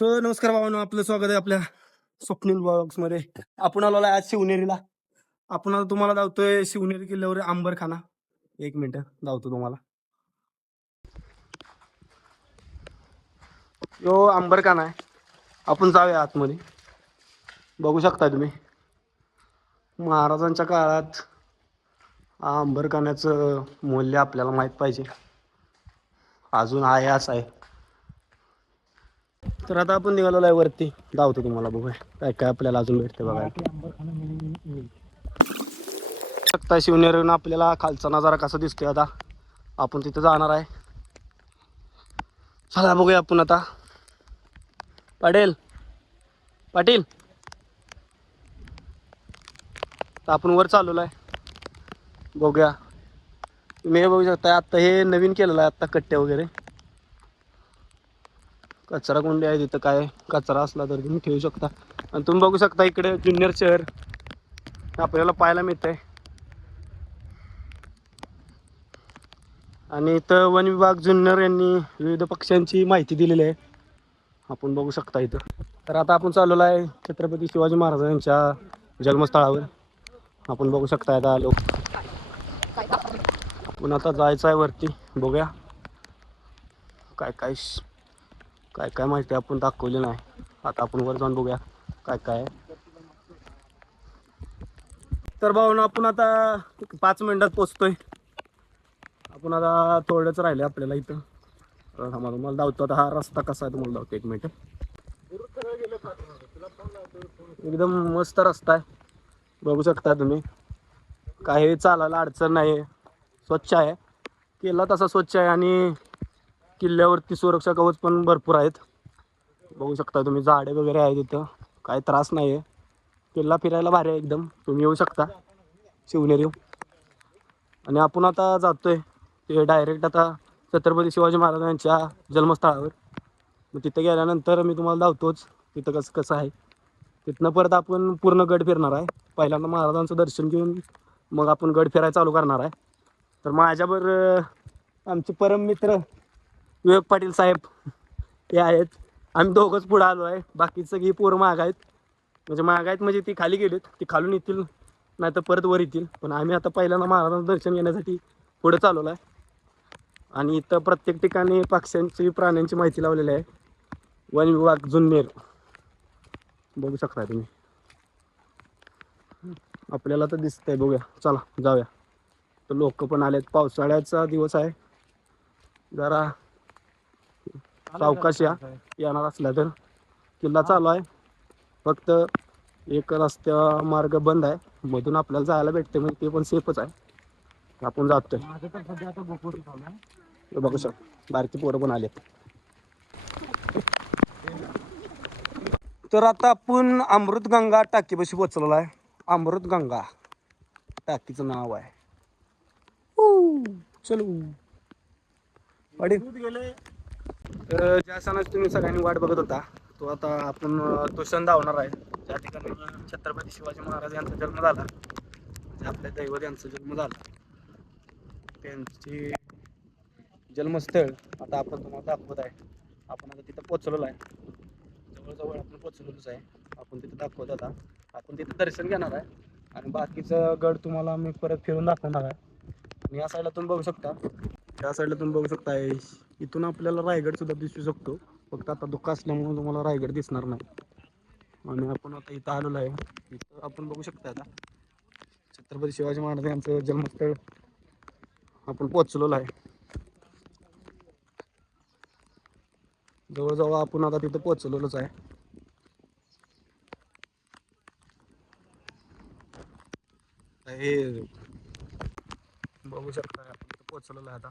तर नमस्कार भावांनो, आपलं स्वागत आहे आपल्या स्वप्नील ब्लॉग्स मध्ये. आपण आलो आज शिवनेरीला. आपण आता तुम्हाला धावतोय शिवनेरी किल्ल्यावर अंबरखाना. एक मिनिट धावतो तुम्हाला. यो अंबरखाना आहे. आपण जाऊया आतमध्ये. बघू शकता तुम्ही महाराजांच्या काळात अंबरखान्याचं मूल्य आपल्याला माहित पाहिजे. अजून आहे असं आहे. तर आता आपण निघालेलो आहे वरती. धावतो तुम्हाला, बघूया काय काय आपल्याला अजून भेटते बघायला. शकता शिवनेरीवरून आपल्याला खालचा नजारा कसा दिसतोय. आता आपण तिथे जाणार आहे. चला बघूया आपण आता. पाटील पाटील तर आपण वर चालवलो आहे. बघूया. तुम्ही हे बघू शकता, आता हे नवीन केलेलं आहे. आता कट्टे वगैरे कचरा कोंडी आहे तिथं. काय कचरा असला तर तुम्ही ठेवू शकता. आणि तुम्ही बघू शकता इकडे जुन्नर शहर आपल्याला पाहायला मिळतंय. आणि इथं वन विभाग जुन्नर यांनी विविध पक्ष्यांची माहिती दिलेली आहे. आपण बघू शकता इथं. तर आता आपण चालवलो आहे छत्रपती शिवाजी महाराजांच्या जन्मस्थळावर. आपण बघू शकता आता आलो. आपण आता जायचं आहे वरती. बघूया काय काय काय काय माहिती आपण दाखवली नाही. आता आपण वर जाऊन बघूया काय काय. तर भाऊन आपण आता 5 मिनिटात पोचतोय. आपण आता थोडंच राहिले आपल्याला इथं. मला धावतो आता. हा रस्ता कसा आहे तुम्हाला धावतो. 1 मिनिट. एकदम मस्त रस्ता आहे. बघू शकता तुम्ही. काही चालायला अडचण नाही. स्वच्छ आहे. किल्ला तसा स्वच्छ आहे. आणि किल्ल्यावरती सुरक्षा कवच पण भरपूर आहेत. बघू शकता तुम्ही. झाडे वगैरे आहेत तिथं. काही त्रास नाही आहे. किल्ला फिरायला भारी आहे एकदम. तुम्ही येऊ शकता शिवनेरी. आणि आपण आता जातोय ते डायरेक्ट आता छत्रपती शिवाजी महाराजांच्या जन्मस्थळावर. मग तिथे गेल्यानंतर मी तुम्हाला धावतोच तिथं कसं कसं आहे. तिथनं परत आपण पूर्ण गड फिरणार आहे. पहिल्यांदा महाराजांचं दर्शन घेऊन मग आपण गड फिरायला चालू करणार आहे. तर माझ्याबरोबर आमचे परम मित्र विवेक पाटील साहेब हे आहेत. आम्ही दोघंच पुढं आलो आहे. बाकी सगळी पोरं माग आहेत. म्हणजे ती खाली गेलीत. ती खालून येतील नाही तर परत वर येतील. पण आम्ही आता पहिल्यांदा महाराजांचं दर्शन घेण्यासाठी पुढे चालवलो आहे. आणि इथं प्रत्येक ठिकाणी पक्ष्यांची प्राण्यांची माहिती लावलेली आहे. वन विभाग जुन्नर बघू शकता तुम्ही. आपल्याला तर दिसतंय. बघूया चला जाऊया. तर लोक पण आलेत. पावसाळ्याचा दिवस आहे. जरा सावकाश या. येणार असल्या तर. किल्ला चालू आहे. फक्त एक रस्त्या मार्ग बंद आहे. मधून आपल्याला जायला भेटते. म्हणजे ते पण सेफच आहे. आपण जातोय. बघू शकता बारकी पोरं पण आलेत. तर आता आपण अमृतगंगा टाकीपाशी पोचलेलो आहे. अमृतगंगा टाकीचं नाव आहे. चलो तर ज्या सणाची तुम्ही सगळ्यांनी वाट बघत होता तो आता आपण तो सण धावणार आहे. ज्या ठिकाणी छत्रपती शिवाजी महाराज यांचा जन्म झाला. म्हणजे आपल्या दैवत यांचा जन्म झाला. त्यांची जन्मस्थळ आता आपण तुम्हाला दाखवत आहे. आपण आता तिथं पोचलेलो आहे. जवळजवळ आपण पोचलेलोच आहे. आपण तिथे दाखवत आता. आपण तिथे दर्शन घेणार आहे. आणि बाकीचं गड तुम्हाला मी परत फिरून दाखवणार आहे. आणि या साईडला तुम्ही बघू शकता. या साईडला तुम्ही बघू शकता. इथून आपल्याला रायगड सुद्धा दिसू शकतो. फक्त आता धुकं असल्यामुळे तुम्हाला रायगड दिसणार नाही. आणि आपण आता इथं आलेलो आहे. इथं आपण बघू शकता आता छत्रपती शिवाजी महाराज यांचं जन्मस्थळ आपण पोचलेलो आहे. जवळजवळ आपण आता तिथं पोचलेलोच आहे. हे बघू शकता आपण तिथं पोचलेलो आहे. आता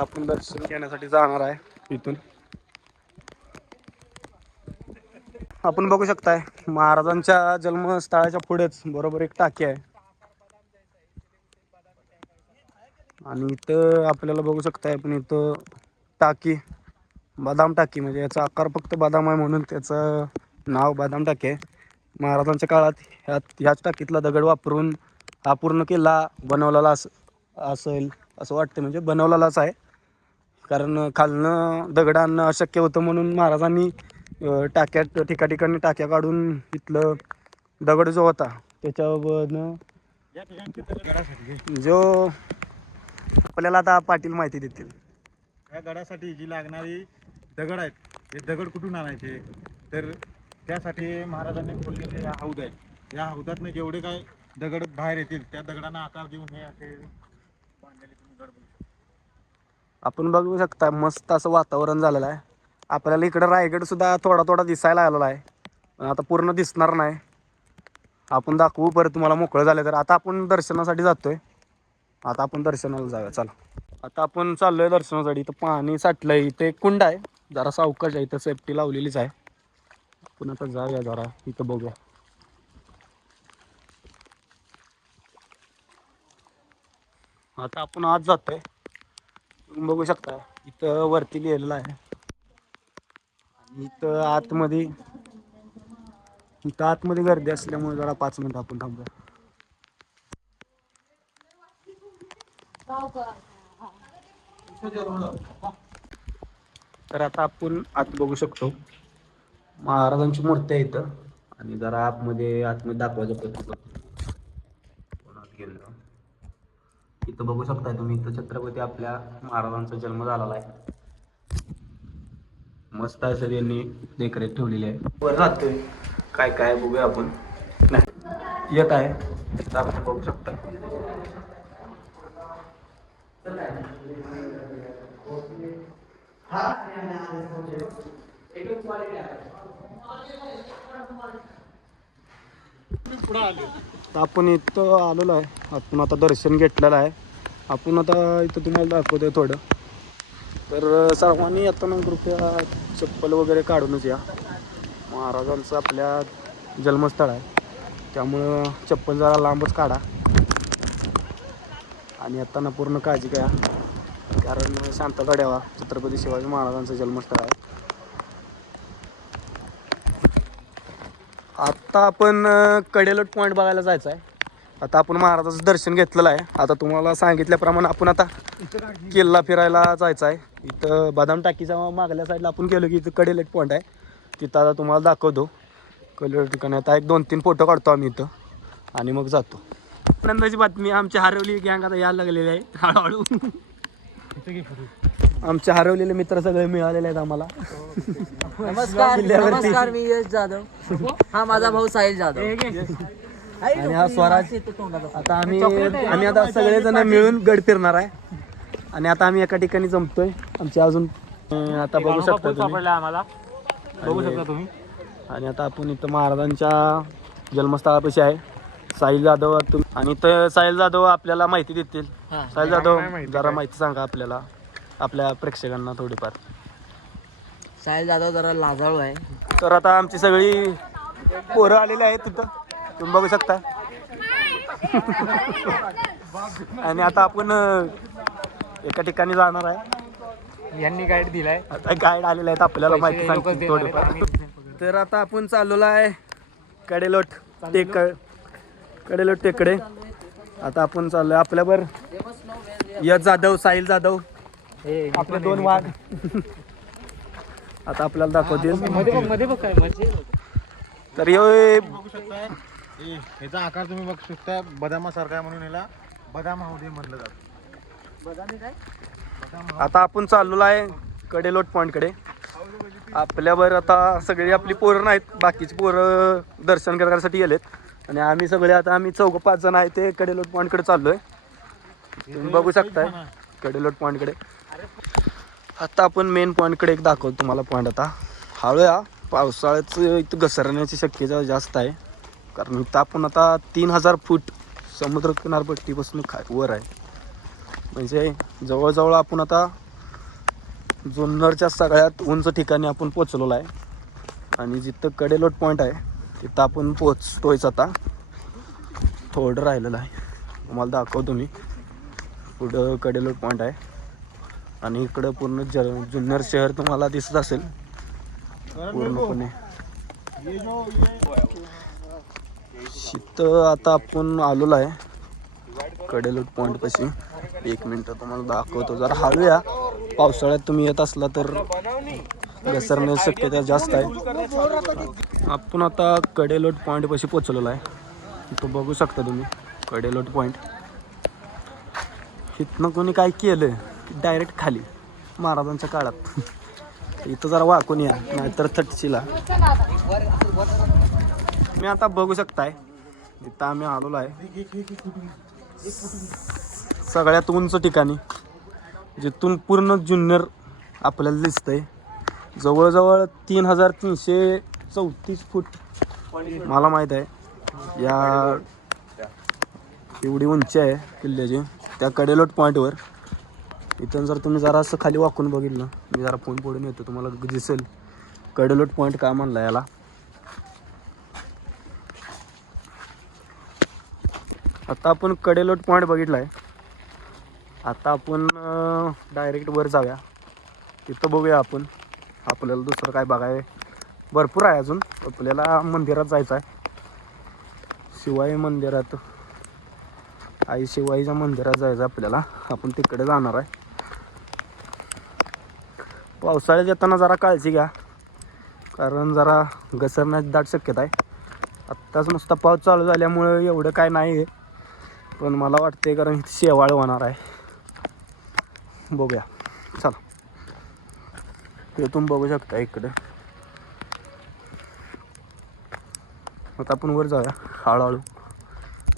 आपण दर्शन घेण्यासाठी जाणार आहे. इथून आपण बघू शकताय महाराजांच्या जन्मस्थळाच्या पुढेच बरोबर एक टाकी आहे. आणि इथं आपल्याला बघू शकताय आपण इथं टाकी बदाम टाकी म्हणजे याचा आकार फक्त बदाम आहे म्हणून त्याचं नाव बदाम टाकी आहे. महाराजांच्या काळात ह्याच टाकीतला दगड वापरून हा पूर्ण किल्ला बनवलेला असेल असं वाटतं. म्हणजे बनवलेलाच आहे. कारण खालनं दगड आणणं अशक्य होतं म्हणून महाराजांनी टाक्यात ठिकाणी टाक्या काढून इथलं दगड जो होता त्याच्यावरनं जो आपल्याला आता पाटील माहिती देतील. या गडासाठी जी लागणारी दगड आहेत हे दगड कुठून आणायचे तर त्यासाठी महाराजांनी खोदलेले हा हौद आहे. या हौदातनं जेवढे काय दगड बाहेर येतील त्या दगडांना आकार देऊन हे असे बांधलेले तुम्ही गड बघू शकता. आपण बघू शकता मस्त असं वातावरण झालेलं आहे. आपल्याला इकडं रायगड सुद्धा थोडा थोडा दिसायला आलेला आहे, पण आता पूर्ण दिसणार नाही. आपण दाखवू परत तुम्हाला मोकळं झालं तर. आता आपण दर्शनासाठी जातोय. आता आपण दर्शनाला जाऊया चला. आता आपण चाललोय दर्शनासाठी. इथं पाणी साठलंय. इथे एक कुंड आहे, जरा सावकाश आहे, इथं सेफ्टी लावलेलीच आहे. आपण आता जाऊया जरा इथं बघूया. आता आपण आज जातोय. तुम्ही बघू शकता इथं वरती लिहिलेलं आहे. आणि इथं आतमध्ये गर्दी असल्यामुळे जरा 5 मिनिट आपण थांबूया. तर आता आपण आत बघू शकतो. महाराजांची मूर्ती आहे इथं. आणि जरा आतमध्ये दाखवायचं प्रयत्न करतो. इथं बघू शकता तुम्ही, इथं छत्रपती आपल्या महाराजांचा जन्म झालेला आहे. मस्त आहे सर, यांनी देखरेख ठेवलेली आहे. वर जातोय काय काय बघूया आपण. नाही येत आहे आपण बघू शकता. आपण इथं आलेलो आहे. आपण आता दर्शन घेतलेलं आहे. आपण आता इथं तुम्हाला दाखवतोय थोडं. तर सर्वांनी येताना कृपया चप्पल वगैरे काढूनच या. महाराजांचं आपल्या जन्मस्थळ आहे, त्यामुळं चप्पल जरा लांबच काढा. आणि येताना पूर्ण काळजी घ्या, कारण शांतता ठेवा. छत्रपती शिवाजी महाराजांचं जन्मस्थळ आहे. आत्ता आपण कडेलोट पॉईंट बघायला जायचं आहे. आता आपण महाराजांचं दर्शन घेतलेलं आहे. आता तुम्हाला सांगितल्याप्रमाणे आपण आता किल्ला फिरायला जायचं आहे. इथं बदाम टाकीच्या मागल्या साईडला आपण गेलो की इथं कडेलोट पॉईंट आहे. तिथं आता तुम्हाला दाखवतो कडेलोट ठिकाणी. आता 1-2-3 फोटो काढतो आम्ही इथं आणि मग जातो. आनंदाची बातमी, आमची हरवली गँग आता यायला लागलेली आहे हळूहळू. आमचे हरवलेले मित्र सगळे मिळालेले आहेत आम्हाला. नमस्कार, मी यश जाधव. हा माझा भाऊ साहिल जाधव आणि हा स्वराज. आता आम्ही आता सगळेजण मिळून गड फिरणार आहे. आणि आता आम्ही एका ठिकाणी जमतोय. आमचे अजून आता बघू शकता तुम्ही. आम्हाला बघू शकता तुम्ही. आणि आता आपण इथं महाराजांच्या जन्मस्थळापाशी आहे. साहिल जाधव आणि इथं साहिल जाधव आपल्याला माहिती देतील. साहिल जाधव जरा माहिती सांगा आपल्याला, आपल्या प्रेक्षकांना थोडीफार. साहिल जाधव जरा लाजाळू आहे. तर आता आमची सगळी पोरं आलेली आहेत तिथं, तुम्ही बघू शकता. आणि आता आपण एका ठिकाणी जाणार आहे. यांनी गाईड दिलाय. आता गाईड आलेले आहेत, आपल्याला माहिती सांगतील थोडीफार. तर आता आपण चाललेलो आहे कडेलोट टेकडे. आता आपण चाललोय आपल्यावर यश जाधव, साहिल जाधव, आपले 2 वाघ आता आपल्याला दाखवतील. तर बघू शकता ह्याचा आकार तुम्ही बघू शकता, बदामासारखा आहे म्हणून याला बदाम हौदे म्हटलं जातं. आता आपण चाललेलो आहे कडेलोट पॉईंटकडे. आपल्यावर आता सगळी आपली पोरं नाहीत, बाकीची पोरं दर्शन करण्यासाठी गेलेत. आणि आम्ही 4-5 जण आहे ते कडेलोट पॉईंटकडे चाललोय. तुम्ही बघू शकताय कडेलोट पॉईंटकडे. आता आपण मेन पॉईंटकडे एक दाखवतो तुम्हाला पॉईंट. आता हळूया, पावसाळ्याचं इथं घसरण्याची शक्यता जास्त आहे, कारण इथं आपण आता 3000 फूट समुद्र किनारपट्टीपासून वर आहे. म्हणजे जवळजवळ आपण आता जुन्नरच्या सगळ्यात उंच ठिकाणी आपण पोचलेलो आहे. आणि जिथं कडेलोट पॉईंट आहे तिथं आपण पोचतोयच. आता थोडं राहिलेलं आहे, तुम्हाला दाखवतो मी. पुढं कडेलोट पॉईंट आहे आणि इकडं पूर्ण जुन्नर शहर तुम्हाला दिसत असेल पूर्णपणे. इथं आता आपण आलेलो आहे कडेलोट पॉईंट पाशी. 1 मिनिट तुम्हाला दाखवतो, जरा हळूया, पावसाळ्यात तुम्ही येत असला तर घसरण्याची शक्यता जास्त आहे. आपण आता कडेलोट पॉईंट पाशी पोचलेलो आहे. इथं बघू शकता तुम्ही कडेलोट पॉईंट. इथनं कोणी काय केलं की डायरेक्ट खाली महाराजांच्या काळात. इथं जरा वाकून या नाहीतर थटशीला. मी आता बघू शकताय जिथं आम्ही आलेलो आहे सगळ्यात उंच ठिकाणी, जिथून पूर्ण जुन्नर आपल्याला दिसतंय. जवळजवळ 3334 फूट मला माहीत आहे या एवढी उंची आहे किल्ल्याची त्या कडेलोट पॉईंटवर. इथून जर तुम्ही जरा असं खाली वाकून बघितलं, मी जरा फोन पुढून येतो तुम्हाला दिसेल कडेलोट पॉईंट का म्हणला याला. आता आपण कडेलोट पॉईंट बघितला आहे. आता आपण डायरेक्ट वर जाऊया. तिथं बघूया आपण. आपल्याला दुसरं काय बघाय भरपूर आहे अजून. आपल्याला मंदिरात जायचं आहे. शिवाई मंदिरात, आई शिवाईच्या मंदिरात जायचं आपल्याला. आपण तिकडे जाणार आहे. पावसाळ्यात येताना जरा काळजी घ्या, कारण जरा घसरण्याची दाट शक्यता आहे. आत्ताच नुसता पाऊस चालू झाल्यामुळे एवढं काय नाही आहे, पण मला वाटते कारण इथे शेवाळ होणार आहे. बघूया चला. तुम्ही बघू शकता इकडे. आता आपण वर जाऊया हळूहळू.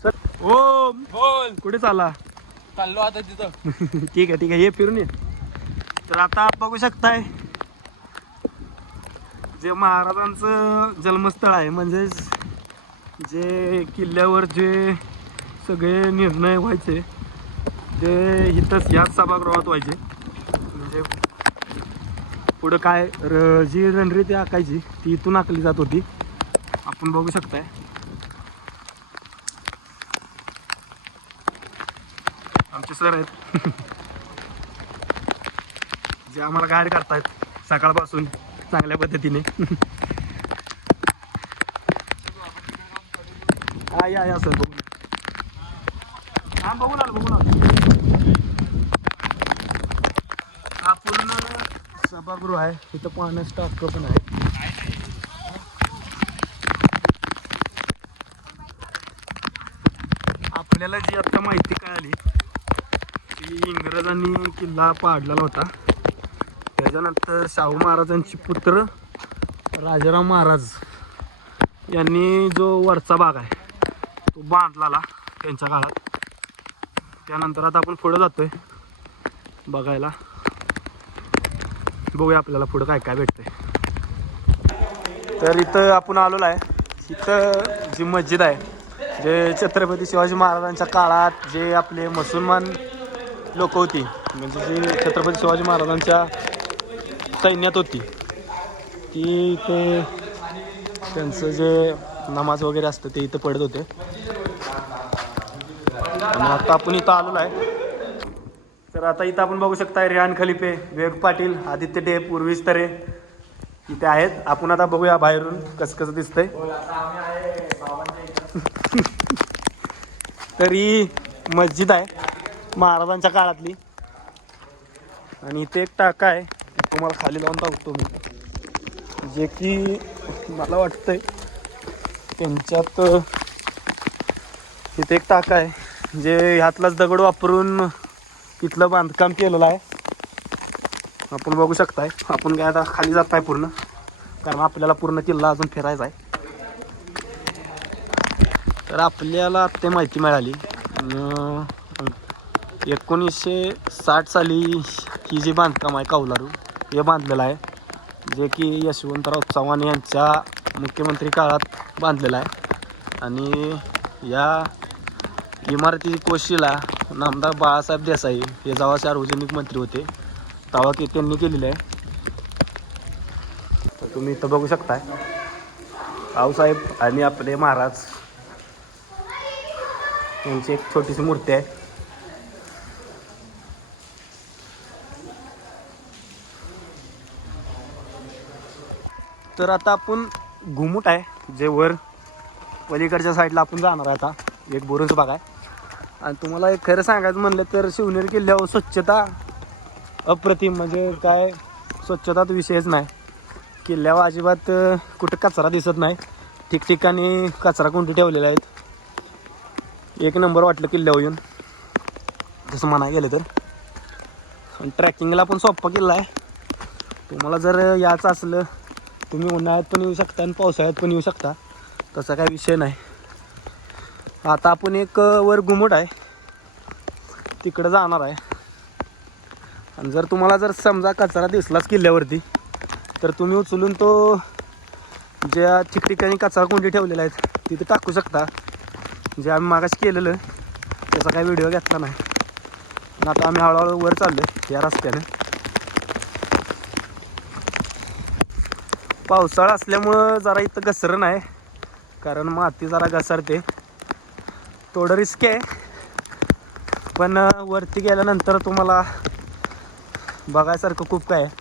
चल. ओम बोल, कुठे चालला? चाललो आता तिथं. ठीक आहे ठीक आहे, ये फिरून ये. तर आता बघू शकताय जे महाराजांचं जन्मस्थळ आहे, म्हणजेच जे किल्ल्यावर जे सगळे निर्णय व्हायचे ते इथंच ह्याच सभागृहात व्हायचे. म्हणजे पुढं काय जी रणनीती आखायची ती इथून आखली जात होती. आपण बघू शकताय आमचे सर आहेत जे आम्हाला गाईड करतायत सकाळपासून चांगल्या पद्धतीने. हा या सर बघून. हा बघून आलो. हा पूर्ण सभागृह आहे. इथं पाण्याचं टाकं पण आहे. आपल्याला जी आता माहिती कळाली की इंग्रजांनी किल्ला पाडलेला होता. त्याच्यानंतर शाहू महाराजांचे पुत्र राजाराम महाराज यांनी जो वरचा भाग आहे तो बांधलेला त्यांच्या काळात. त्यानंतर आता आपण पुढं जातोय बघायला. बघूया आपल्याला पुढं काय काय भेटतंय. तर इथं आपण आलेलो आहे. इथं जी मस्जिद आहे, जे छत्रपती शिवाजी महाराजांच्या काळात जे आपले मुसलमान लोक होती, म्हणजे जी छत्रपती शिवाजी महाराजांच्या सैन्यात होती, ती इथे त्यांचं जे नमाज वगैरे असतं ते इथं पडत होते. आणि आता आपण इथं आलेलो आहे. तर आता इथं आपण बघू शकता रेहान खलिफे, विवेक पाटील, आदित्य डे, पूर्वीज तरे इथे आहेत. आपण आता बघूया बाहेरून कसं दिसतंय. तर ही मस्जिद आहे महाराजांच्या काळातली. आणि इथे एक टाका आहे, तुम्हाला खाली लावून टाकतो मी, जे की मला वाटतंय त्यांच्यात. इथे एक टाका आहे जे ह्यातलाच दगड वापरून तिथलं बांधकाम केलेलं आहे. आपण बघू शकताय. आपण काय आता खाली जात आहे पूर्ण, कारण आपल्याला पूर्ण किल्ला अजून फिरायचा आहे. तर आपल्याला ते माहिती मिळाली 1960 साली ही जी बांधकाम आहे कौलारू हे बांधलेलं आहे, जे की यशवंतराव चव्हाण यांच्या मुख्यमंत्री काळात बांधलेलं आहे. आणि या इमारती कोशीला नामदार बाळासाहेब देसाई हे जेव्हा सार्वजनिक मंत्री होते तेव्हा की त्यांनी केलेलं आहे. तर तुम्ही इथं बघू शकताय आऊसाहेब आणि आपले महाराज यांची एक छोटीशी मूर्ती आहे. तर आता आपण घुमूट आहे जे वर पलीकडच्या साईडला आपण जाणार आहे. आता एक बोरच भाग आहे. आणि तुम्हाला एक खरं सांगायचं म्हणलं तर शिवनेरी किल्ल्यावर स्वच्छता अप्रतिम, म्हणजे काय स्वच्छता विषयच नाही. किल्ल्यावर अजिबात कुठं कचरा दिसत नाही. ठिकठिकाणी कचरा कुंडी ठेवलेले आहेत. एक नंबर वाटलं किल्ल्यावर येऊन जसं म्हणायला गेलं तर. ट्रॅकिंगला पण सोप्पा किल्ला आहे. तुम्हाला जर याचं असलं तुम्ही उन्हाळ्यात पण येऊ शकता आणि पावसाळ्यात पण येऊ शकता, तसा काही विषय नाही. आता आपण एक वर घुमट आहे तिकडं जाणार आहे. आणि जर तुम्हाला जर समजा कचरा दिसलाच किल्ल्यावरती तर तुम्ही उचलून तो ज्या ठिकठिकाणी कचरा कुंडी ठेवलेल्या आहेत तिथे टाकू शकता. जे आम्ही मागाशी केलेलं त्याचा काही व्हिडिओ घेतला नाही. पण आता आम्ही हळूहळू वर चाललो या रस्त्याने. पावसाळा असल्यामुळं जरा इथं घसरण आहे, कारण माती जरा घसरते. थोडं रिस्क आहे, पण वरती गेल्यानंतर तुम्हाला बघायसारखं खूप काय आहे.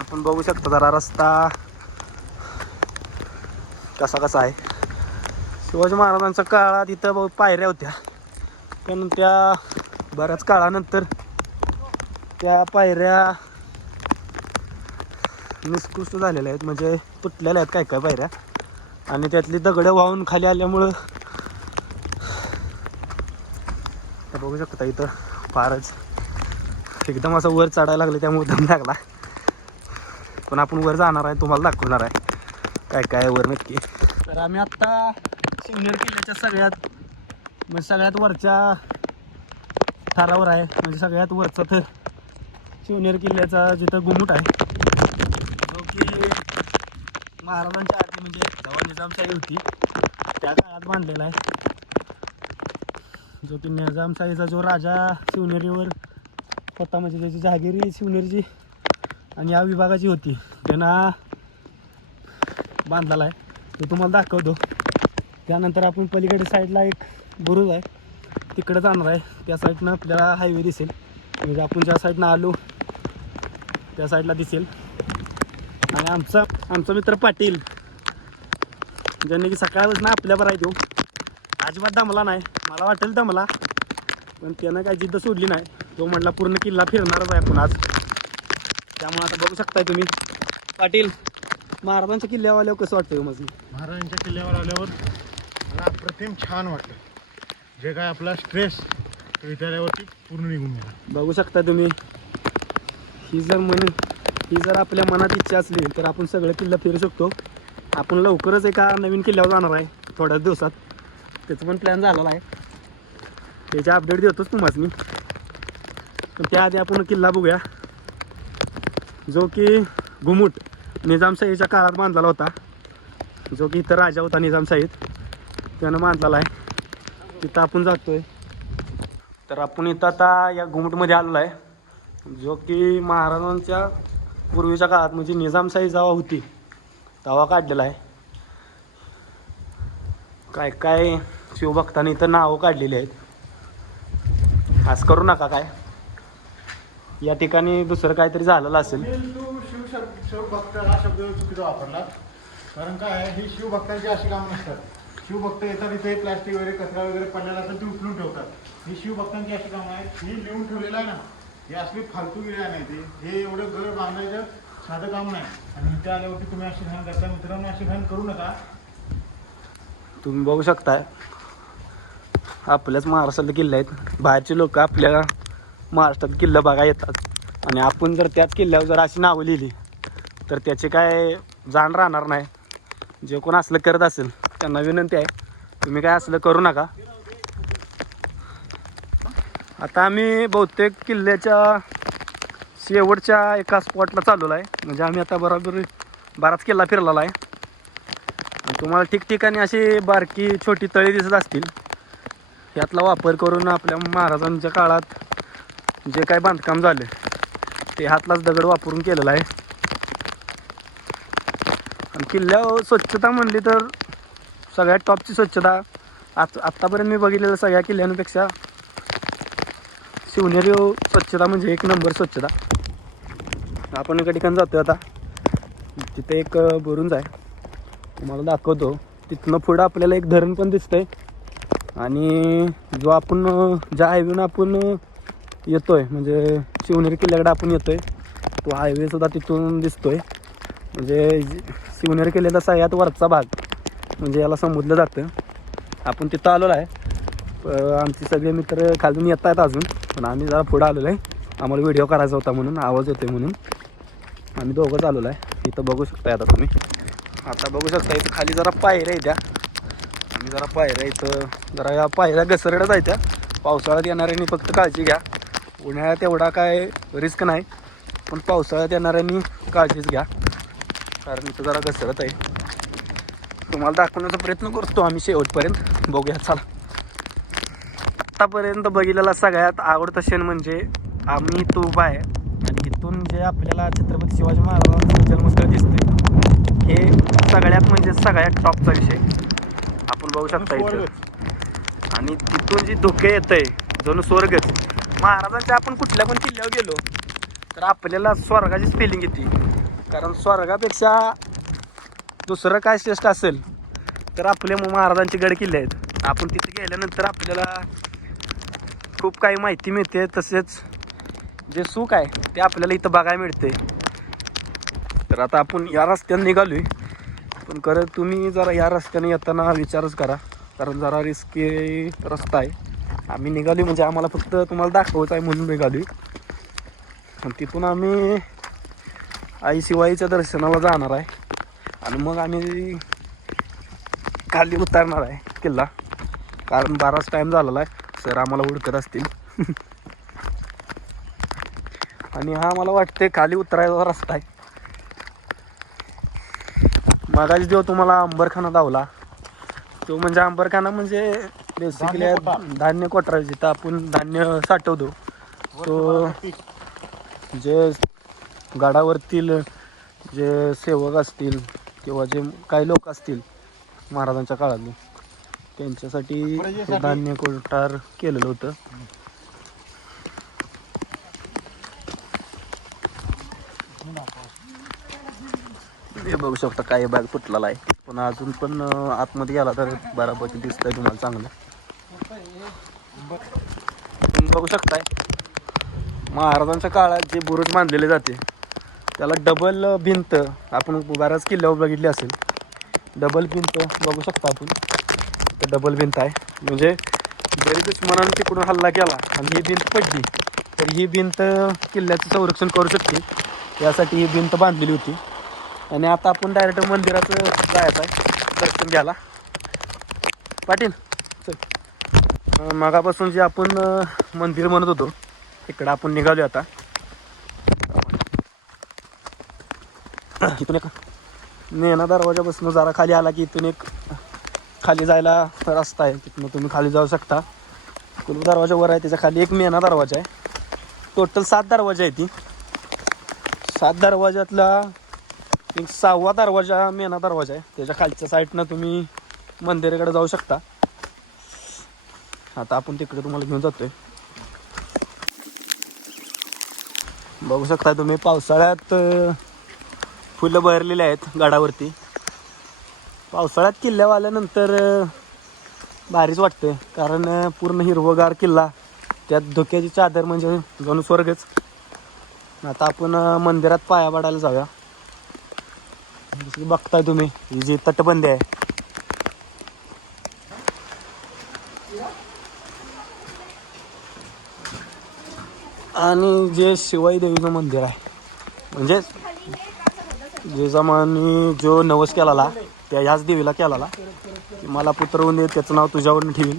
आपण बघू शकतो जरा रस्ता कसा आहे. शिवाजी महाराजांच्या काळात इथं पायऱ्या होत्या, पण त्या बऱ्याच काळानंतर त्या पायऱ्या निष्कृष्ट झालेल्या आहेत, म्हणजे तुटलेल्या आहेत काय काय पायऱ्या. आणि त्यातली दगडं वाहून खाली आल्यामुळं बघू शकता इथं फारच एकदम असं वर चढायला लागलं, त्यामुळे दम लागला. पण आपण वर जाणार आहे, तुम्हाला दाखवणार आहे काय काय वर नक्की. तर आम्ही आत्ता शिवनेर किल्ल्याच्या सगळ्यात वरच्या थरावर आहे, म्हणजे सगळ्यात वरचा थर शिवनेर किल्ल्याचा जिथं घुमट आहे, जो की महाराजांच्या आधी म्हणजे जेव्हा निजामशाही होती त्या काळात बांधलेला आहे. जो की निजामशाहीचा जो राजा शिवनेरीवर होता, म्हणजे त्याची जहागिरी शिवनेरीची आणि या विभागाची होती, त्यांना बांधलेला आहे. तो तुम्हाला दाखवतो. त्यानंतर आपण पलीकडे साईडला एक बुरुज आहे तिकडे जाणार आहे. त्या साईडनं आपल्याला हायवे दिसेल, म्हणजे आपण ज्या साईडनं आलो त्या साईडला दिसेल. आणि आमचा मित्र पाटील, ज्यांनी की सकाळपासून आपल्यावर आहे, तो अजिबात दमला नाही. मला वाटेल दमला, पण त्यानं काही जिद्द सोडली नाही. तो म्हटला पूर्ण किल्ला फिरणारच आहे आपण आज. त्यामुळे आता बघू शकताय तुम्ही. पाटील, महाराजांच्या किल्ल्यावर आल्यावर कसं वाटतं माझं? महाराजांच्या किल्ल्यावर आल्यावर मला अप्रतिम छान वाटलं. जे काय आपला स्ट्रेस तो इथे आल्यावरती पूर्ण निघून गेला. बघू शकता तुम्ही. ही जर आपल्या मनात इच्छा असली तर आपण सगळे किल्ला फिरू शकतो. आपण लवकरच एका नवीन किल्ल्यावर जाणार आहे थोड्याच दिवसात. त्याचं पण प्लॅन झालेला आहे, त्याचे अपडेट देतोच तुम्हाला मी. पण त्याआधी आपण किल्ला बघूया, जो की घुमट निजामशाहीच्या काळात बांधलेला होता. जो की इथं राजा होता निजामशाहीत, त्यानं बांधलेला आहे. तिथं आपण जातोय. तर आपण इथं आता या घुमटमध्ये आलेलो आहे, जो की महाराजांच्या पूर्वीच्या काळात म्हणजे निजामशाही जेव्हा होती तेव्हा काढलेला आहे. काय काय शिवभक्तांनी इथं नावं काढलेली आहेत. खास करू नका काय, या ठिकाणी दुसरं काहीतरी झालेलं असेल. शिवभक्त हा शब्द चुकीचा वापरला. कारण काय आहे, ही शिवभक्तांची अशी कामं नसतात. शिवभक्त येतात इथे प्लास्टिक वगैरे कचरा वगैरे पडलेला असेल ते उचलून ठेवतात. ही शिवभक्तांची अशी कामं आहेत. ही लिहून ठेवलेलं आहे ना, हे असली फालतूगिरी आहे नाही. हे एवढं घर बांधायचं साधं काम नाही. आणि इथे आल्यावरती तुम्ही अशी घाण करता. मित्रांनो, अशी घाण करू नका. तुम्ही बघू शकताय आपल्याच महाराष्ट्रातले किल्ले आहेत. बाहेरचे लोक आपल्या महाराष्ट्रात किल्ला बघा येतात, आणि आपण जर त्याच किल्ल्यावर जर अशी नावं लिहिली तर त्याचे काय जाण राहणार नाही. जे कोण असलं करत असेल त्यांना विनंती आहे, तुम्ही काय असलं करू नका. आता आम्ही बहुतेक किल्ल्याच्या शेवटच्या एका स्पॉटला चालवला आहे. म्हणजे आम्ही आता बरोबर बराच किल्ला फिरलेला आहे. आणि तुम्हाला ठिकठिकाणी अशी बारकी छोटी तळी दिसत असतील. यातला वापर करून आपल्या महाराजांच्या काळात जे काय बांधकाम झालं ते हातलाच दगड वापरून केलेलं आहे. आणि किल्ल्यावर स्वच्छता म्हणली तर सगळ्यात टॉपची स्वच्छता आत्तापर्यंत मी बघितलेल्या सगळ्या किल्ल्यांपेक्षा शिवनेरी स्वच्छता म्हणजे एक नंबर स्वच्छता. आपण एका ठिकाणी जातो आता, तिथे एक बुरुज आहे, तुम्हाला दाखवतो. तिथनं पुढं आपल्याला एक धरण पण दिसतंय. आणि जो आपण ज्या हायवेनं आपण येतोय, म्हणजे शिवनेरी किल्ल्याकडे आपण येतोय. तो हायवे सुद्धा तिथून दिसतोय. म्हणजे शिवनेरी किल्ल्याचा सगळ्यात वरचा भाग म्हणजे याला समजलं जातं. आपण तिथं आलेलो आहे. आमचे सगळे मित्र खालून येत आहेत अजून, पण आम्ही जरा पुढं आलेलो आहे. आम्हाला व्हिडिओ करायचा होता म्हणून, आवाज येतोय म्हणून आम्ही दोघंच आलेलो आहे. इथं बघू शकता आता तुम्ही. आता बघू शकता इथं खाली जरा पायऱ्या आहेत त्या. आम्ही जरा पायऱ्या इथं जरा या पायऱ्या घसरड्याच आहेत त्या. पावसाळ्यात येणाऱ्यांनी फक्त काळजी घ्या. उन्हाळ्यात एवढा काय रिस्क नाही, पण पावसाळ्यात येणाऱ्यांनी काळजीच घ्या, कारण इथं जरा घसरत आहे. तुम्हाला दाखवण्याचा प्रयत्न करतो आम्ही शेवटपर्यंत. बघूया चला. आतापर्यंत बघितलेला सगळ्यात आवडता क्षण म्हणजे आम्ही इथं उभा आहे आणि इथून जे आपल्याला छत्रपती शिवाजी महाराजांचं जन्मस्थळ दिसतंय, हे सगळ्यात म्हणजे सगळ्यात टॉपचा विषय. आपण बघू शकता इथं. आणि तिथून जी धुके येतंय जणू स्वर्गच. महाराजांच्या आपण कुठल्या पण किल्ल्यावर गेलो तर आपल्याला स्वर्गाचीच फिलिंग येते, कारण स्वर्गापेक्षा दुसरं काय श्रेष्ठ असेल तर आपले महाराजांचे गड किल्ले आहेत. आपण तिथे गेल्यानंतर आपल्याला खूप काही माहिती मिळते, तसेच जे सुख आहे ते आपल्याला इथं बघायला मिळते. तर आता आपण या रस्त्याने निघालोय, पण खरं तुम्ही जरा या रस्त्याने येताना विचारच करा, कारण जरा रिस्की रस्ता आहे. आम्ही निघालो म्हणजे आम्हाला फक्त तुम्हाला दाखवायचं आहे म्हणून निघालोय. आणि तिथून आम्ही आई शिवाईच्या दर्शनाला जाणार आहे आणि मग आम्ही खाली उतरणार आहे किल्ला, कारण बराच टाईम झालेला आहे. सर आम्हाला हुडकत असतील. आणि हा मला वाटते खाली उतरायचा रस्ता आहे. मागाशी जो तुम्हाला अंबरखाना दावला, तो म्हणजे अंबरखाना म्हणजे बेसिकली धान्य कोठार, जिथं आपण धान्य साठवतो. तो जे गडावरतील जे सेवक असतील किंवा जे काही लोक असतील महाराजांच्या काळातले, त्यांच्यासाठी हे धान्य कोठार केलेलं होतं. हे बघू शकता काही भाग फुटलेला आहे, पण अजून पण आतमध्ये गेला तर बऱ्यापैकी दिसतंय तुम्हाला चांगलं. तुम्ही बघू शकताय महाराजांच्या काळात जे बुरुज बांधलेले जाते त्याला डबल भिंत, आपण बऱ्याच किल्ल्यावर बघितली असेल, डबल भिंत बघू शकता आपण. तर डबल भिंत आहे, म्हणजे जरी दुश्मनाने तिकडून हल्ला केला आणि ही भिंत पडली तर ही भिंत किल्ल्याचं संरक्षण करू शकते, यासाठी ही भिंत बांधलेली होती. आणि आता आपण डायरेक्ट मंदिराचं जायचं आहे दर्शन घ्यायला. पाटील चल, मागापासून जे आपण मंदिर म्हणत होतो तिकडं आपण निघालो आता. इथून एक नेना दरवाजापासून जरा खाली आला की इथून एक खाली जायला रस्ता आहे, तिथून तुम्ही खाली जाऊ शकता. कुलू दरवाजा वर आहे, त्याच्या खाली एक मेना दरवाजा आहे. टोटल 7 दरवाजा आहे ती. 7 दरवाजातला एक 6वा दरवाजा मेना दरवाजा आहे. त्याच्या खालच्या साईडनं तुम्ही मंदिराकडे जाऊ शकता. आता आपण तिकडे तुम्हाला घेऊन जातोय. बघू शकता तुम्ही पावसाळ्यात फुलं बहरलेली आहेत गडावरती. पावसाळ्यात किल्ल्यावर आल्यानंतर भारीच वाटते, कारण पूर्ण हिरवगार किल्ला, त्यात धुक्याची चादर म्हणजे जणू स्वर्गच. आता आपण मंदिरात पाया पडायला जाऊया. जसं बघताय तुम्ही ही जी तटबंदी आहे, आणि जे शिवाई देवीचं मंदिर आहे, म्हणजे जे जमानी जो नवस केलेला त्या ह्याच देवीला केलेला की मला पुत्र होऊन दे, त्याचं नाव तुझ्यावरून ठेवीन.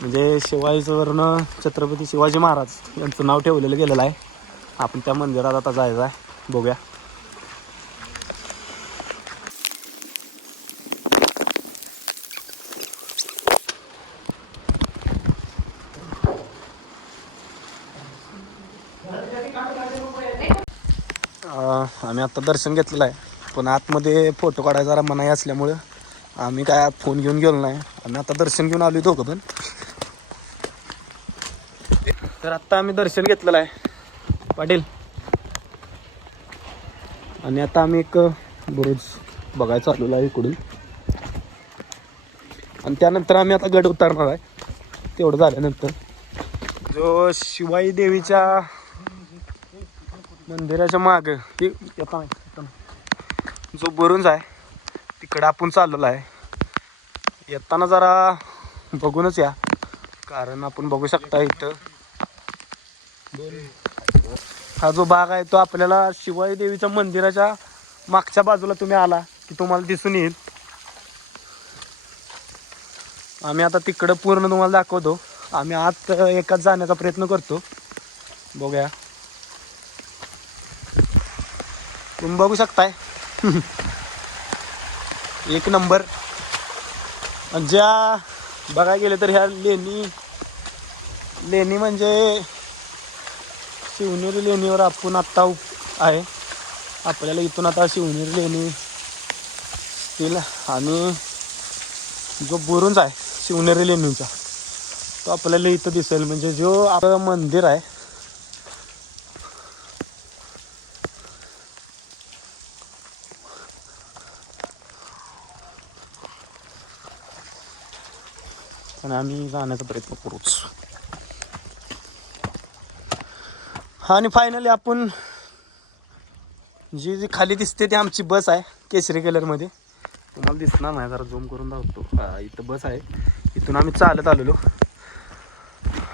म्हणजे शिवाजीवरनं छत्रपती शिवाजी महाराज यांचं नाव ठेवलेलं गेलेलं आहे. आपण त्या मंदिरात आता जायचं आहे, बघूया. आम्ही आता दर्शन घेतलेलं आहे, पण आतमध्ये फोटो काढायला जरा मनाई असल्यामुळं आम्ही काय आत फोन घेऊन गेलो नाही. आम्ही आता दर्शन घेऊन आलो दोघं पण. तर आत्ता आम्ही दर्शन घेतलेलं आहे पाटील, आणि आता आम्ही एक बुरुज बघायला चाललेलो आहे इकडून, आणि त्यानंतर आम्ही आता गड उतरणार आहे. तेवढं झाल्यानंतर जो शिवाई देवीच्या मंदिराच्या माग जो बुरुंज आहे तिकडे आपण चाललेलो आहे. येताना जरा बघूनच या, कारण आपण बघू शकता इथं हा जो भाग आहे तो आपल्याला शिवाई देवीच्या मंदिराच्या मागच्या बाजूला तुम्ही आला की तुम्हाला दिसून येईल. आम्ही आता तिकडं पूर्ण तुम्हाला दाखवतो. आम्ही आत एकाच जाण्याचा प्रयत्न करतो. बघूया, तुम्ही बघू शकताय एक नंबर. ज्या बघायला गेले तर ह्या लेणी म्हणजे शिवनेरी लेणीवर आपण आत्ता आहे. आपल्याला इथून आता शिवनेरी लेणी येईल आणि जो बुरुंज आहे शिवनेरी लेणीचा तो आपल्याला इथं दिसेल. म्हणजे जो आपलं मंदिर आहे आणि आम्ही जाण्याचा प्रयत्न करूच. आणि फायनली आपण जी खाली दिसते ती आमची बस आहे केसरी कलरमध्ये. तुम्हाला दिसणार नाही, जरा झूम करून दाखवतो. हा इथं बस आहे. इथून आम्ही चालत आलेलो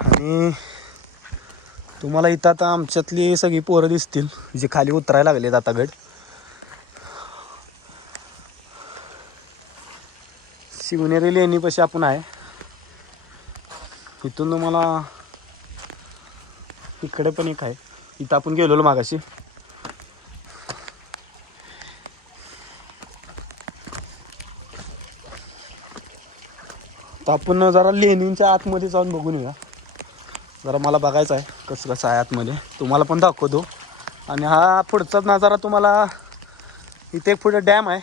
आणि तुम्हाला इथं आता आमच्यातली सगळी पोरं दिसतील जी खाली उतरायला लागलेत आता गड. शिवनेरी लेणीपाशी आपण आहे. इथून तुम्हाला इकडे पण एक आहे, इथं आपण गेलेलो मागाशी. तर आपण जरा लेणींच्या आतमध्ये जाऊन बघून येऊया. जरा मला बघायचं आहे कसं कसं आहे आतमध्ये, तुम्हाला पण दाखवतो. आणि हा पुढचा नजारा तुम्हाला, इथे एक पुढे डॅम आहे.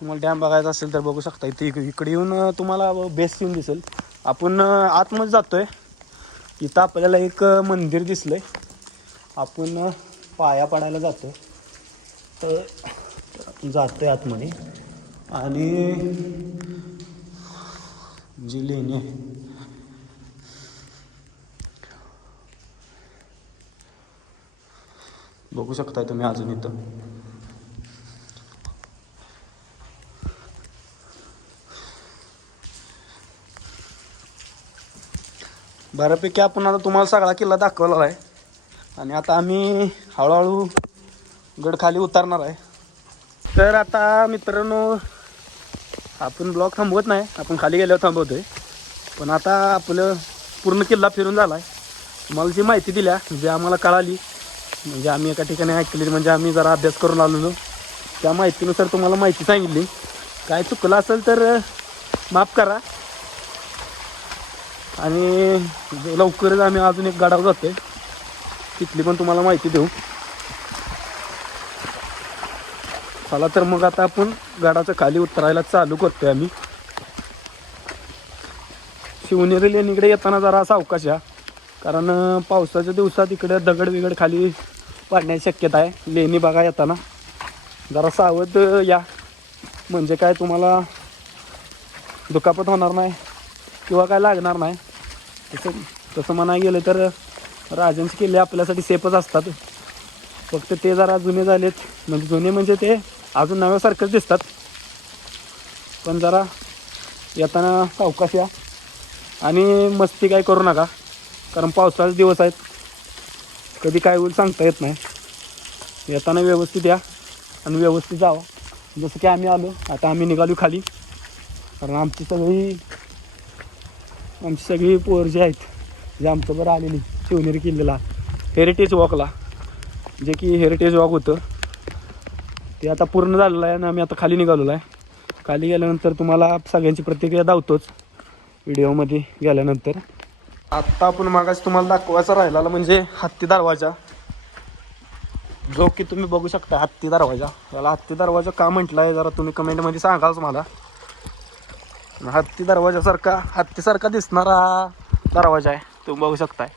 तुम्हाला डॅम बघायचा असेल तर बघू शकता. इथे इकडे येऊन तुम्हाला बेस्ट सीन दिसेल. आपण आतमध्ये जातोय. इथं आपल्याला एक मंदिर दिसलंय. आपण पाया पडायला जातो. तर जातोय आतमध्ये आणि जी लेणी आहे बघू शकताय तुम्ही अजून इथं. बऱ्यापैकी आपण आता तुम्हाला सगळा किल्ला दाखवला आहे आणि आता आम्ही हळूहळू गड खाली उतरणार आहे. तर आता मित्रांनो आपण ब्लॉग थांबवत नाही, आपण खाली गेल्यावर थांबवतोय. पण आता आपलं पूर्ण किल्ला फिरून झाला आहे. तुम्हाला जी माहिती दिल्या जी आम्हाला कळाली, म्हणजे आम्ही एका ठिकाणी ऐकलेली, म्हणजे आम्ही जरा अभ्यास करून आलेलो, त्या माहितीनुसार तुम्हाला माहिती सांगितली. काय चुकलं असेल तर माफ करा. आणि लवकरच आम्ही अजून एक गडावर जातोय, तिथली पण तुम्हाला माहिती देऊ. चला तर मग आता आपण गडाचं खाली उतरायला चालू करतोय. आम्ही शिवनेरी लेणीकडे येताना जरा सावकाश या, कारण पावसाच्या दिवसात इकडे दगड बिगड खाली पडण्याची शक्यता आहे. लेणी बघा येताना जरा सावध या, म्हणजे काय तुम्हाला दुखापत होणार नाही किंवा काय लागणार नाही. तसं म्हणायला गेलं तर राजांचे किल्ले आपल्यासाठी सेफच असतात. फक्त ते जरा जुने झालेत, म्हणजे जुने म्हणजे ते अजून नव्यासारखंच दिसतात. पण जरा येताना सावकाश या आणि मस्ती काय करू नका, कारण पावसाचे दिवस आहेत, कधी काय होईल सांगता येत नाही. येताना व्यवस्थित या आणि व्यवस्थित जावा. जसं की आम्ही आलो, आता आम्ही निघालो खाली, कारण आमची सगळी पोर जी आहेत जे आमच्याबरोबर आलेली शिवनेरी किल्ल्याला हेरिटेज वॉकला, जे की हेरिटेज वॉक होतं ते आता पूर्ण झालेलं आहे आणि आम्ही आता खाली निघालेलो आहे. खाली गेल्यानंतर तुम्हाला सगळ्यांची प्रतिक्रिया दाखवतोच व्हिडिओमध्ये गेल्यानंतर. आत्ता आपण मागास तुम्हाला दाखवायचा राहिला म्हणजे हत्ती दरवाजा, जो की तुम्ही बघू शकता. हत्ती दरवाजा, याला हत्ती दरवाजा का म्हटलं आहे जरा तुम्ही कमेंटमध्ये सांगाच मला. हत्तीसारखा दिसणारा दरवाजा आहे, तुम्ही बघू शकताय.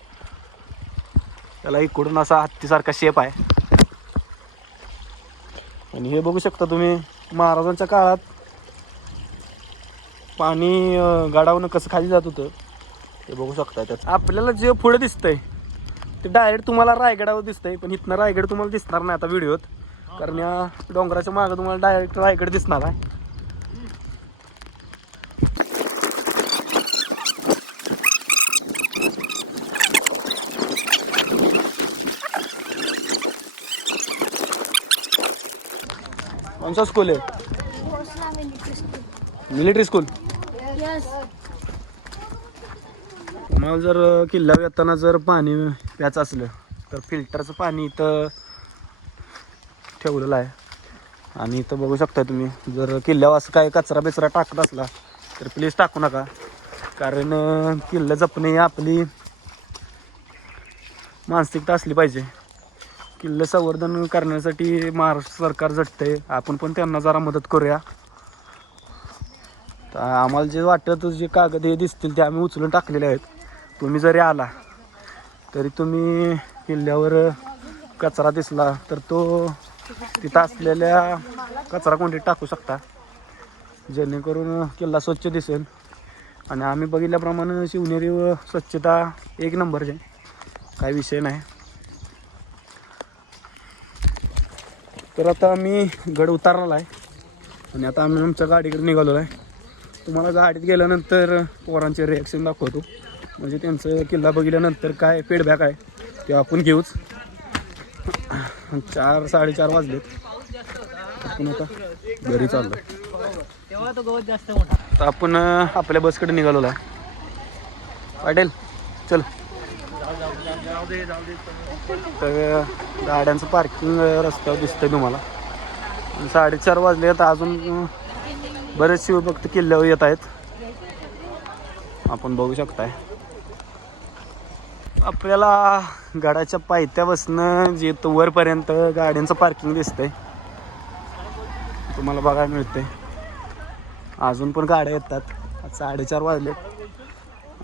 त्याला इकडून असा हत्तीसारखा शेप आहे. आणि हे बघू शकता तुम्ही, महाराजांच्या काळात पाणी गडावनं कसं खाली जात होतं ते बघू शकता त्यात आपल्याला जे पुढे दिसतंय ते डायरेक्ट तुम्हाला रायगडावर दिसतंय, पण इथनं रायगड तुम्हाला दिसणार नाही आता व्हिडिओत, कारण या डोंगराच्या मागं तुम्हाला डायरेक्ट रायगड दिसणार आहे. कोणसा स्कूल आहे? Military school. तुम्हाला जर किल्ल्यावर येताना जर पाणी प्यायचं असलं तर फिल्टरचं पाणी इथं ठेवलेलं आहे. आणि इथं बघू शकता तुम्ही, जर किल्ल्यावर असं काय कचरा बिचरा टाकत असला तर प्लीज टाकू नका, कारण किल्ला जपणे ही आपली मानसिकता असली पाहिजे. किल्ले संवर्धन करण्यासाठी महाराष्ट्र सरकार झटतंय, आपण पण त्यांना जरा मदत करूया. तर आम्हाला जे वाटतं जे कागद हे दिसतील ते आम्ही उचलून टाकलेले आहेत. तुम्ही जरी आला तरी तुम्ही किल्ल्यावर कचरा दिसला तर तो तिथं असलेल्या कचरा कोंडीत टाकू शकता, जेणेकरून किल्ला स्वच्छ दिसेल. आणि आम्ही बघितल्याप्रमाणे शिवनेरी व स्वच्छता एक नंबरचे, काही विषय नाही. तर आता आम्ही गड उतारलेला आहे आणि आता आम्ही आमच्या गाडीकडे निघालेलो आहे. तुम्हाला गाडीत गेल्यानंतर पोरांचे रिॲक्शन दाखवतो, म्हणजे त्यांचं किल्ला बघितल्यानंतर काय फीडबॅक आहे ते आपण घेऊच. 4-4:30 वाजलेत, आपण आता घरी चाललो. तर आपण आपल्या बसकडे निघालेलो आहे. पाटील चल. तर गाड्यांचं पार्किंग रस्त्यावर दिसतंय तुम्हाला. 4:30 वाजले, तर अजून बरेच शिवभक्त किल्ल्यावर येत आहेत, आपण बघू शकताय. आपल्याला गडाच्या पायथ्यापासून जे तो वरपर्यंत गाड्यांचं पार्किंग दिसतंय तुम्हाला बघायला मिळतंय. अजून पण गाड्या येतात. 4:30 वाजले.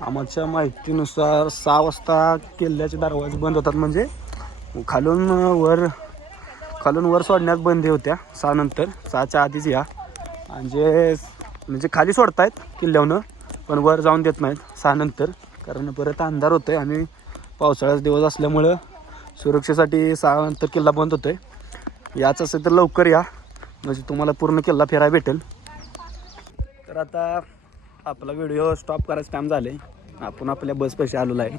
आमच्या माहितीनुसार 6 वाजता किल्ल्याचे दरवाजे बंद होतात, म्हणजे खालून वर सोडण्यास बंदी होत्या 6 नंतर. 6च्या आधीच या, म्हणजे खाली सोडतायत किल्ल्यावरनं, पण वर जाऊन देत नाहीत 6 नंतर, कारण परत अंधार होतोय आणि पावसाळ्याचा दिवस असल्यामुळं सुरक्षेसाठी 6 नंतर किल्ला बंद होतोय. याच असेल तर लवकर या, म्हणजे तुम्हाला पूर्ण किल्ला फिरायला भेटेल. तर आता आपला व्हिडिओ स्टॉप करायचं टाईम झाले. आपण आपल्या बसपाशी आलेलो आहे.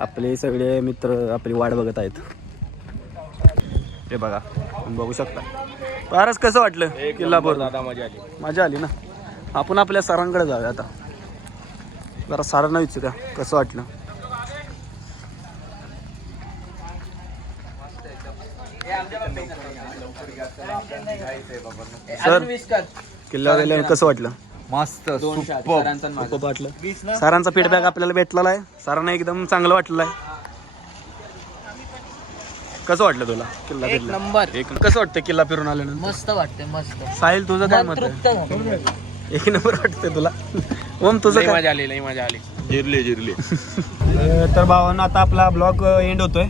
आपले सगळे मित्र आपली वाट बघत आहेत. हे बघा, तुम्ही बघू शकता. फारच कसं वाटलं किल्ला बरोबर? मजा आली ना. आपण आपल्या सरांकडे जाऊया आता. जरा सरांना विचारूया कसं वाटलं. सर, किल्ल्यावर गेल्यावर कसं वाटलं? मस्त, खूप वाटलं. सरांचा फीडबॅक आपल्याला भेटलेला आहे. सरांना एकदम चांगलं वाटलेलं आहे. कसं वाटलं तुला किल्ला एक फिरला? नंबर. कसं वाटतं किल्ला फिरून आल्यानंतर? मस्त वाटते, मस्त. साहिल तुझं काय मन मत तृप्त आहे? झालं. एक नंबर वाटतंय तुला? ओम तुझं काय? मजा आली. जिरले तर भावांनो, आता आपला ब्लॉग एंड होतोय.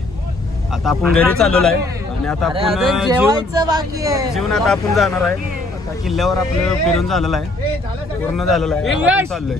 आता आपण घरी चाललेलो आहे आणि आता अरे, आपण अजून जेवायचं बाकी आहे. जेवण आता आपण जाणार आहे. आता किल्ल्यावर आपलं फिरून झालेलं आहे, पूर्ण झालेलं आहे. आपण चाललोय.